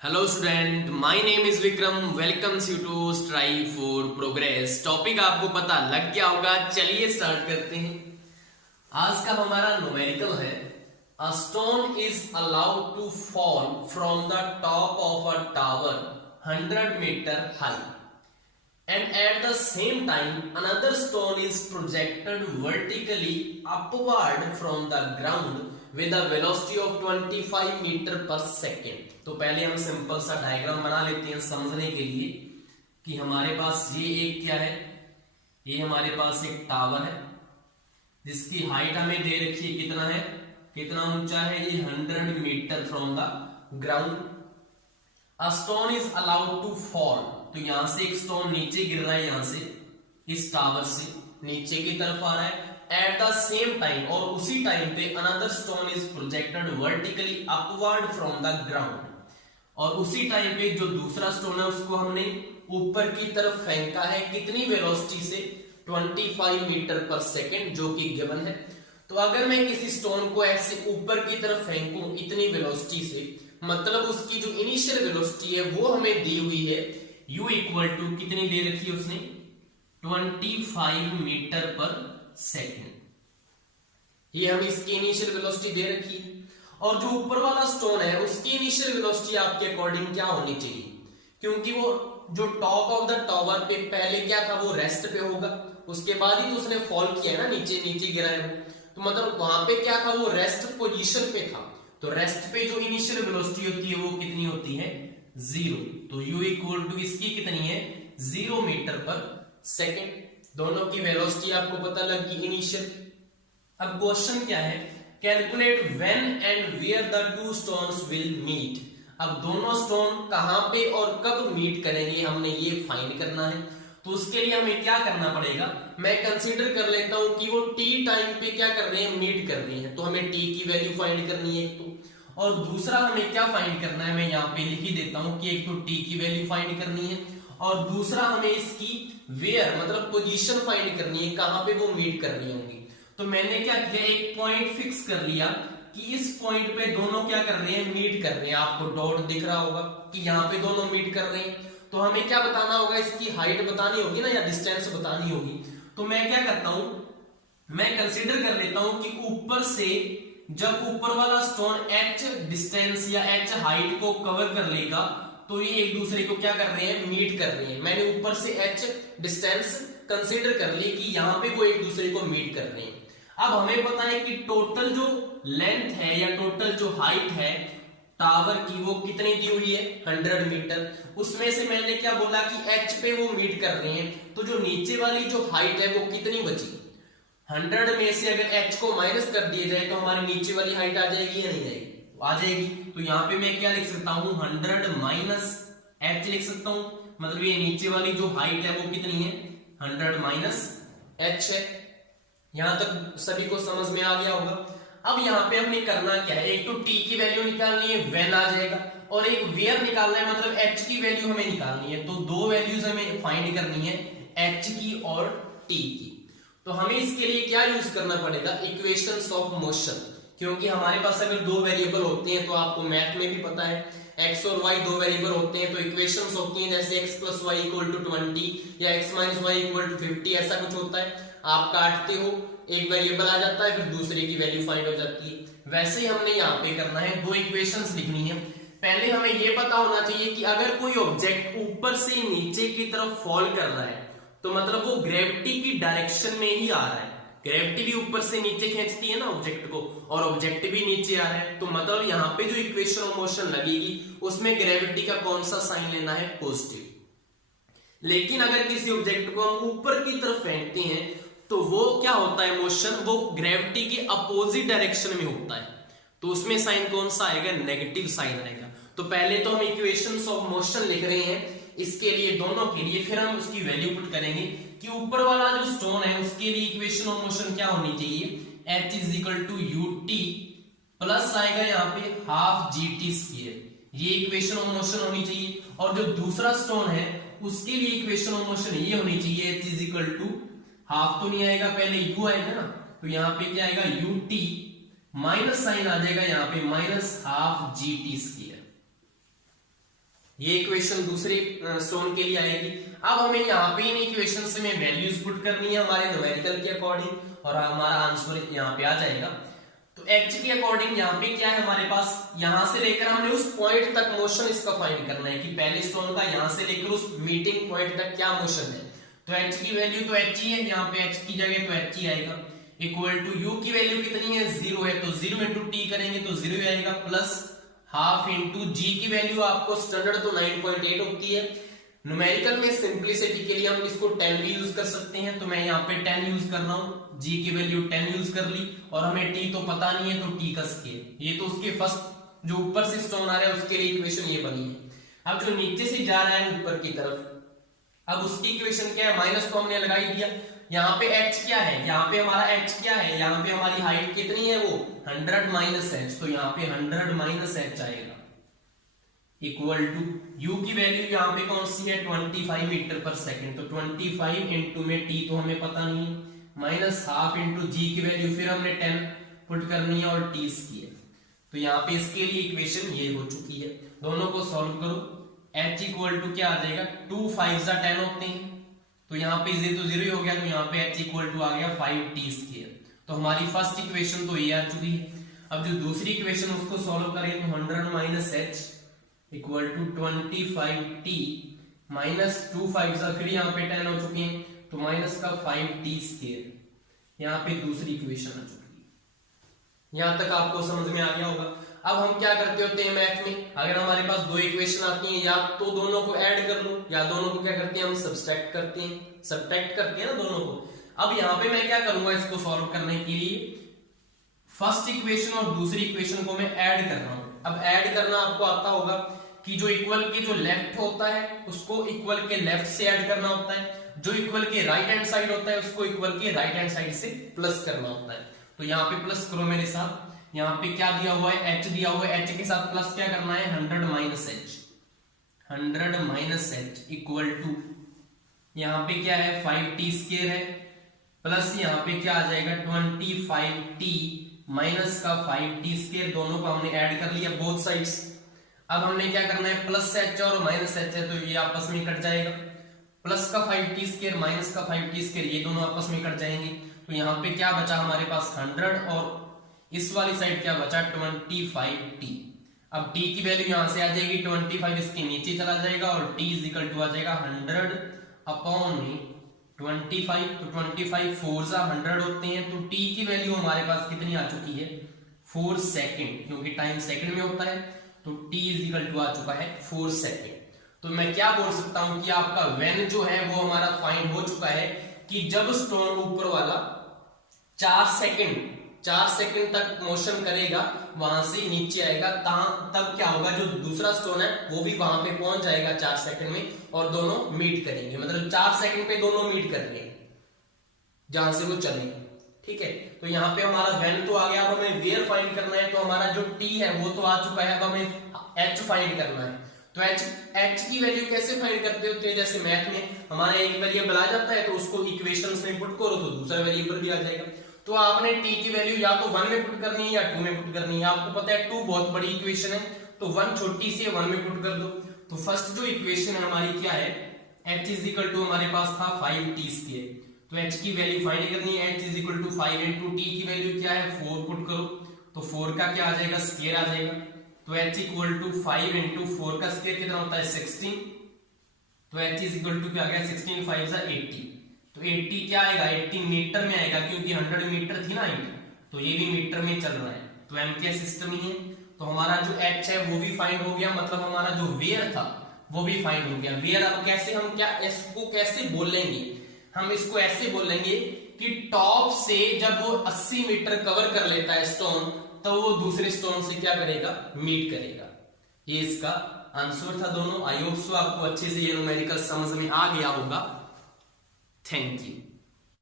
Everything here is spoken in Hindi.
Hello student, my name is Vikram. Welcomes you to Strive for Progress. Topic आपको पता लग गया होगा, चलिए स्टार्ट करते हैं। आज का हमारा न्यूमेरिकल है, a stone is allowed to fall from the top of a tower 100 metre high and at the same time another stone is projected vertically upward from the ground with a velocity of 25 meter per second। तो पहले हम सिंपल सा डायग्राम बना लेते हैं समझने के लिए कि हमारे पास ये एक क्या है, ये हमारे पास एक टावर है जिसकी हाइट हमें दे रखी है, कितना है, कितना ऊंचा है, ये 100 metre from the ground. A stone is allowed to fall, तो यहां से एक स्टोन नीचे गिर रहा है, यहां से इस टावर से नीचे की तरफ आ रहा है। एट द सेम टाइम, और उसी टाइम पे another stone is projected vertically upward from the ground, और उसी टाइम पे जो दूसरा स्टोन है उसको हमने ऊपर की तरफ फेंका है, कितनी वेलोसिटी से, 25 मीटर पर सेकेंड, जो कि गिवन है। तो अगर मैं किसी स्टोन को ऐसे ऊपर की तरफ फेंकूं इतनी वेलोसिटी से, मतलब उसकी जो इनिशियल वेलोसिटी है वो हमें दी हुई है u इक्वल टू, कितनी दे रखी है उसने, 25 मीटर पर सेकेंड। ये हम इसकी इनिशियल वेलोसिटी दे रखी है, और जो ऊपर वाला स्टोन है उसकी इनिशियल वेलोसिटी आपके अकॉर्डिंग क्या होनी चाहिए, क्योंकि वो जो टॉप ऑफ द टावर पे पहले क्या था, वो रेस्ट पे होगा, उसके बाद ही तो उसने फॉल किया है ना, नीचे नीचे गिरा है वो, तो मतलब वहां पे क्या था, वो रेस्ट पोजीशन पे था। तो रेस्ट पे जो इनिशियल वेलोसिटी होती है वो कितनी होती है, 0। तो u इक्वल टू इसकी कितनी है, 0 मीटर पर सेकेंड। दोनों की वेलोसिटी आपको पता लगी इनिशियल। अब क्वेश्चन क्या है, calculate when and where the two stones will meet. अब दोनों स्टोन कहां पे और कब मीट करेंगे, हमने ये फाइंड करना है। तो उसके लिए हमें क्या करना पड़ेगा, मैं कंसीडर कर लेता हूं कि वो t टाइम पे क्या कर रहे हैं, मीट कर रहे हैं, तो हमें t की वैल्यू फाइंड करनी है एक तो, और दूसरा हमें क्या फाइंड करना है, मैं यहाँ पे लिख ही देता हूं कि एक तो t की वैल्यू फाइंड करनी है, और दूसरा हमें इसकी वेयर मतलब पोजीशन फाइंड करनी है, कहां पे वो मीट कर रही होंगी। तो मैंने क्या किया, एक पॉइंट फिक्स कर लिया कि इस पॉइंट पे दोनों क्या कर रहे हैं, मीट कर रहे हैं। आपको डॉट दिख रहा होगा कि यहाँ पे दोनों मीट कर रहे हैं, तो हमें क्या बताना होगा, इसकी हाइट बतानी होगी ना, या डिस्टेंस बतानी होगी। तो मैं क्या करता हूं, मैं कंसीडर कर लेता हूं कि ऊपर से जब ऊपर वाला स्टोन h डिस्टेंस या h हाइट को कवर कर लेगा, तो ये एक दूसरे को क्या कर रहे हैं, मीट कर रहे हैं। मैंने ऊपर से h डिस्टेंस कंसीडर कर ली कि यहां पे वो एक दूसरे को मीट कर रहे हैं। अब हमें पता है कि टोटल जो लेंथ है या टोटल जो हाइट है टावर की, वो कितनी दी हुई है, 100 मीटर। उसमें से मैंने क्या बोला कि h पे वो मीट कर रहे हैं, तो जो नीचे वाली जो हाइट है वो कितनी बची, 100 में से अगर h को माइनस कर दिया जाए तो हमारी नीचे वाली हाइट आ जाएगी या नहीं आएगी, आ जाएगी। तो यहाँ पे मैं क्या लिख सकता हूँ, 100 माइनस h लिख सकता हूँ, मतलब ये नीचे वाली जो हाइट है वो कितनी है, 100 माइनस h है। यहां तक सभी को समझ में आ गया होगा। अब यहाँ पे हमें करना क्या है, एक तो t की वैल्यू निकालनी है, व्हेन आ जाएगा, और एक वेयर निकालना है, मतलब h की वैल्यू हमें निकालनी है। तो दो वैल्यूज हमें फाइंड करनी है, h की और t की। तो हमें इसके लिए क्या यूज करना पड़ेगा, इक्वेशंस ऑफ मोशन, क्योंकि हमारे पास अगर दो वेरिएबल होते हैं तो आपको मैथ में भी पता है x और y दो वेरिएबल होते हैं, तो इक्वेशंस होती हैं जैसे x + y = 20 या x - y = 50, ऐसा कुछ होता है। आप काटते हो, एक वेरिएबल आ जाता है, फिर दूसरे की वैल्यू फाइंड हो जाती है। वैसे ही हमने यहाँ पे करना है, दो इक्वेशंस लिखनी है। पहले हमें ये पता होना चाहिए कि अगर कोई ऑब्जेक्ट ऊपर से नीचे की तरफ फॉल कर रहा है तो मतलब वो ग्रेविटी की डायरेक्शन में ही आ रहा है। ग्रेविटी भी ऊपर से नीचे खींचती है ना ऑब्जेक्ट को, और ऑब्जेक्ट भी नीचे आ रहा है, तो मतलब यहाँ पे जो इक्वेशन ऑफ मोशन लगेगी उसमें ग्रेविटी का कौन सा साइन लेना है, पॉजिटिव। लेकिन अगर किसी ऑब्जेक्ट को हम ऊपर की तरफ फेंकते हैं तो वो क्या होता है, मोशन वो ग्रेविटी के अपोजिट डायरेक्शन में होता है, तो उसमें साइन कौन सा आएगा, नेगेटिव साइन आएगा। तो पहले तो हम इक्वेशंस ऑफ मोशन लिख रहे हैं इसके लिए, दोनों के लिए, फिर हम उसकी वैल्यू पुट करेंगे कि ऊपर वाला जो स्टोन है उसके लिए इक्वेशन ऑफ मोशन क्या होनी चाहिए, h = ut प्लस आएगा यहाँ पे हाफ gt², ये इक्वेशन ऑफ मोशन होनी चाहिए। और जो दूसरा स्टोन है उसके लिए इक्वेशन ऑफ मोशन ये होनी चाहिए, h = हाफ तो नहीं आएगा, पहले u आएगा ना, तो यहाँ पे क्या आएगा, ut माइनस साइन आ जाएगा यहाँ पे, -12 gt²। ये इक्वेशन दूसरे स्टोन के लिए आएगी। अब हमें यहाँ पे इन इक्वेशन से में वैल्यूज पुट करनी है हमारे न्यूमेरिकल के अकॉर्डिंग और हमारा आंसर यहाँ पे आ जाएगा। तो एच के अकॉर्डिंग यहाँ पे क्या है हमारे पास, यहाँ से लेकर हमने उस पॉइंट तक मोशन इसका फाइंड करना है कि पहले स्टोन का यहाँ से लेकर उस मीटिंग पॉइंट तक क्या मोशन है। तो एच की वैल्यू तो एच ही है, यहाँ पे एच की जगह तो एच ही आएगा। इक्वल टू यू की वैल्यू कितनी है, 0 है, तो 0 इंटू टी करेंगे तो 0 आएगा, प्लस हाफ इंटू जी की वैल्यू आपको स्टैंडर्ड तो 9.8 होती है। न्यूमेरिकल में सिंपलिसिटी के लिए हम इसको 10 भी यूज कर सकते हैं, तो मैं यहाँ पे 10 यूज कर रहा हूँ। जी की वैल्यू 10 यूज कर ली और हमें टी तो पता नहीं है, तो टी का स्केल, ये तो उसके फर्स्ट जो ऊपर से स्टोन आ रहा है उसके लिए इक्वेशन ये बनी है। अब जो नीचे से जा रहा है ऊपर की तरफ, अब उसकी इक्वेशन क्या है, माइनस तो हमने लगा ही दिया। यहाँ पे h क्या है, यहाँ पे हमारा h क्या है, यहाँ पे हमारी हाइट कितनी है वो 100 माइनस एच, तो यहाँ पे 100 माइनस एच आएगा इक्वल टू u की वैल्यू यहाँ पे कौन सी है 25 मीटर पर सेकंड, तो 25 इंटू में t तो हमें पता नहीं है, माइनस हाफ इंटू जी की वैल्यू फिर हमने 10 पुट करनी है और t की है। तो यहाँ पे इसके लिए इक्वेशन ये हो चुकी है। दोनों को सॉल्व करो, h इक्वल टू क्या आ जाएगा 2 5 10 होते हैं, तो यहाँ पे 0 तो 0 ही हो गया, तो यहाँ पे h इक्वल टू आ गया 5t स्क्वायर। तो हमारी फर्स्ट इक्वेशन तो ये आ चुकी है। अब जो दूसरी इक्वेशन उसको सॉल्व करें तो 100 minus H equal to 25t minus 2 5 फिर यहाँ पे 10 हो चुके हैं, तो माइनस का 5t स्क्वायर, यहाँ पे दूसरी इक्वेशन आ चुकी है। यहाँ तक आपको समझ में आ गया होगा। अब हम क्या करते होते हैं मैथ में, अगर हमारे पास दो इक्वेशन आती हैं, या तो दोनों को ऐड कर लो या दोनों को क्या करते हैं हम सब्सट्रैक्ट करते हैं, सब्ट्रैक्ट करते हैं ना दोनों को। अब यहाँ पे मैं क्या करूंगा, इसको सॉल्व करने के लिए फर्स्ट इक्वेशन और दूसरी इक्वेशन को मैं ऐड कर रहा हूं। अब ऐड करना आपको आता होगा कि जो इक्वल के जो लेफ्ट होता है उसको इक्वल के लेफ्ट से ऐड करना होता है, जो इक्वल के राइट हैंड साइड होता है उसको इक्वल के राइट हैंड साइड से प्लस करना होता है। तो यहाँ पे प्लस करो मेरे साथ, यहाँ पे क्या दिया हुआ है h दिया हुआ है, h के साथ प्लस क्या करना है 100 minus H, 100 minus H equal to यहाँ पे क्या है 5t स्क्वायर है, प्लस यहाँ पे क्या आ जाएगा 25t माइनस का 5t स्क्वायर, दोनों को हमने ऐड कर लिया बोथ साइड्स। अब हमने क्या करना है प्लस h और माइनस h है तो ये आपस में कट जाएगा, प्लस का 5t स्क्वायर माइनस का 5t स्क्वायर ये दोनों आपस में कट जाएंगे। तो यहाँ पे क्या बचा हमारे पास 100 और इस वाली साइड क्या बचा 25t। अब t की वैल्यू यहां से आ जाएगी 25, इसके नीचे चला जाएगा और t इज इक्वल टू आ जाएगा 100 अपॉन में 25, तो 25 4 जा 100 होते हैं, तो t की वैल्यू हमारे पास कितनी आ चुकी है 4 सेकंड, क्योंकि टाइम सेकंड में होता है, तो t इज इक्वल टू आ चुका है 4 सेकंड। तो मैं क्या बोल सकता हूं कि आपका व्हेन जो है वो हमारा फाइंड हो चुका है कि जब स्टोन ऊपर वाला 4 सेकंड तक मोशन करेगा, वहां से नीचे आएगा, तब क्या होगा जो दूसरा स्टोन है वो भी वहां पे पहुंच जाएगा 4 सेकंड में और दोनों मीट करेंगे, मतलब 4 सेकंड पे दोनों मीट करेंगे जहां से वो चलेंगे। ठीक है, तो यहाँ पे हमारा व्हेन तो आ गया, अब हमें वेयर फाइंड करना है, तो हमारा जो t है वो तो आ चुका है, अब हमें h फाइंड करना है। तो h की वैल्यू कैसे फाइंड करते होते हैं, जैसे मैथ में हमारा एक वेरिएबल आ जाता है तो उसको इक्वेशंस में पुट करो तो दूसरा वेरिएबल भी आ जाएगा। तो आपने t की वैल्यू या तो 1 में पुट करनी है या 2 में पुट करनी है। आपको पता है 2 बहुत बड़ी इक्वेशन है, तो 1 छोटी सी है, 1 में पुट कर दो। तो फर्स्ट जो इक्वेशन है हमारी क्या है, h इज इक्वल टू हमारे पास था 5t स्क्वायर, तो h की वैल्यू फाइंड करनी है, h is equal to 5 into t की वैल्यू क्या है 4 पुट करो, तो 4 का क्या आ जाएगा स्क्वायर आ जाएगा, तो h इक्वल टू 5 इंटू 4 का स्क्वायर कितना होता है 16, तो h इज इक्वल टू क्या आ गया 16 5 जा 80, तो 80 क्या आएगा 80 मीटर में आएगा, क्योंकि 100 मीटर थी ना हाइट, तो ये भी मीटर में चल रहा है, तो एम्पियर सिस्टम ही है। तो हमारा जो h है वो भी फाइंड हो गया, मतलब हमारा जो वेयर था वो भी फाइंड हो गया। वेयर अब कैसे हम क्या इसको कैसे बोलेंगे, हम इसको ऐसे बोलेंगे कि टॉप से जब वो 80 मीटर कवर कर लेता है स्टोन, तो वो दूसरे स्टोन से क्या करेगा मीट करेगा। ये इसका आंसर था दोनों। आई होप सो आपको अच्छे से ये न्यूमेरिकल समझ में आ गया होगा। Thank you.